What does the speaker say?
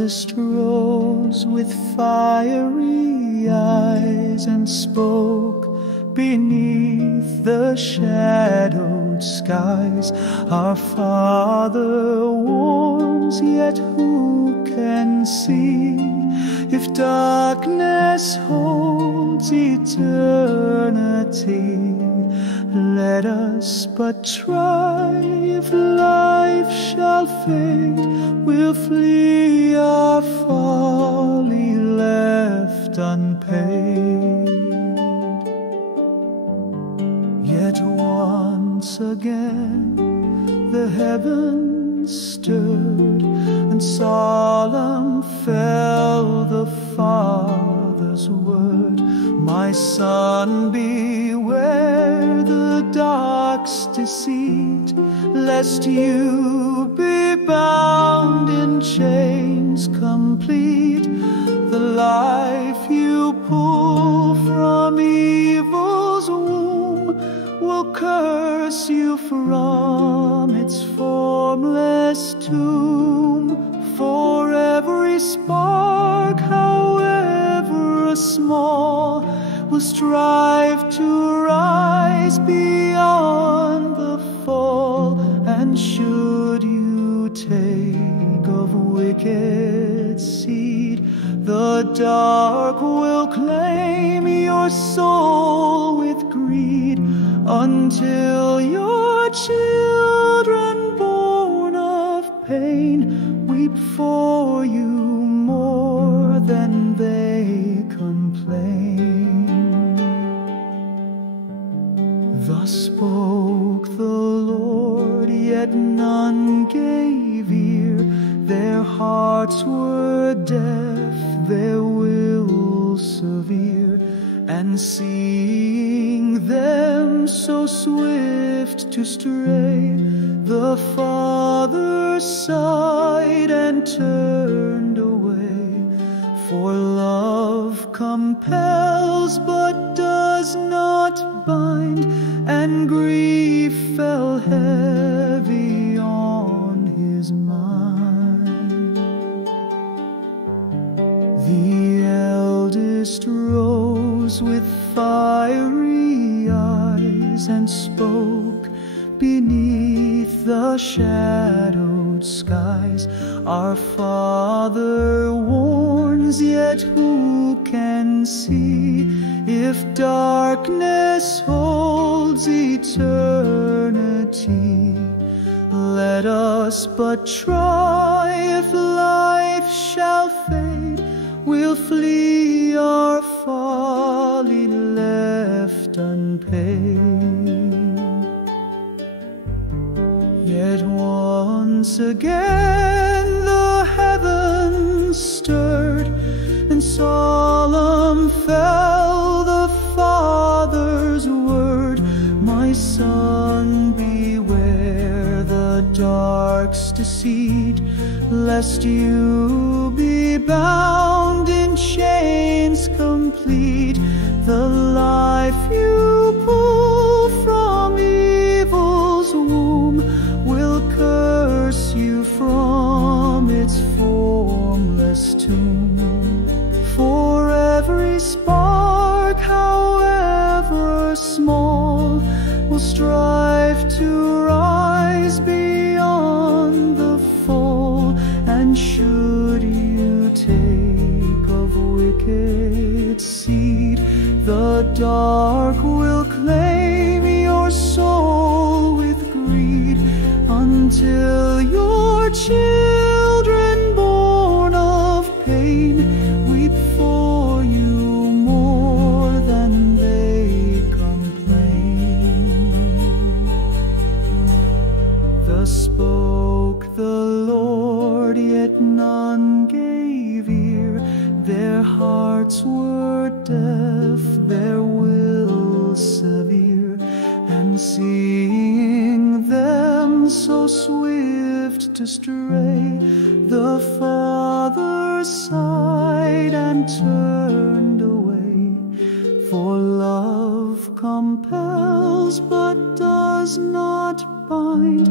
eldest rose with fiery eyes and spoke beneath the shadowed skies. Our Father warns, yet who can see? If darkness holds eternity, let us but try. If life shall fade, we'll flee our folly left unpaid. Yet once again the heavens stirred, and solemn fell the Father's word. My son, beware the dark's deceit, lest you be bound in chains complete. The life you pull from evil's womb will curse you from its formless tomb. For every spark, however small, will strive to rise beyond the fall. And should you take of wicked seed, the dark will claim your soul with greed, until your children born of pain weep for you more than they complain. Thus spoke the Lord, yet none gave ear. Their hearts were deaf, their will severe. And seeing them so swift to stray, the Father sighed and turned away. For love compels but does not bind, and grief fell heavy on his mind. The eldest rose with fiery eyes and spoke beneath the shadowed skies. Our Father warns, yet who can see? If darkness holds eternity, let us but try. If life shall fade, we'll flee our folly left unpaid. Yet once again the heavens stirred, and solemn fell the Father's word. My son, beware the dark's deceit, lest you be bound in chains complete. The life you pull from evil's womb will curse you from its formless tomb. For every spark, however small, will strive to rise beyond the fall. And should you take of wicked seed, the dark will claim your soul with greed, until your children born of pain weep for you more than they complain. Thus spoke the Lord, yet none gave ear. Their hearts were deaf, their will severe. And seeing them so swift to stray, the Father sighed and turned away. For love compels but does not bind,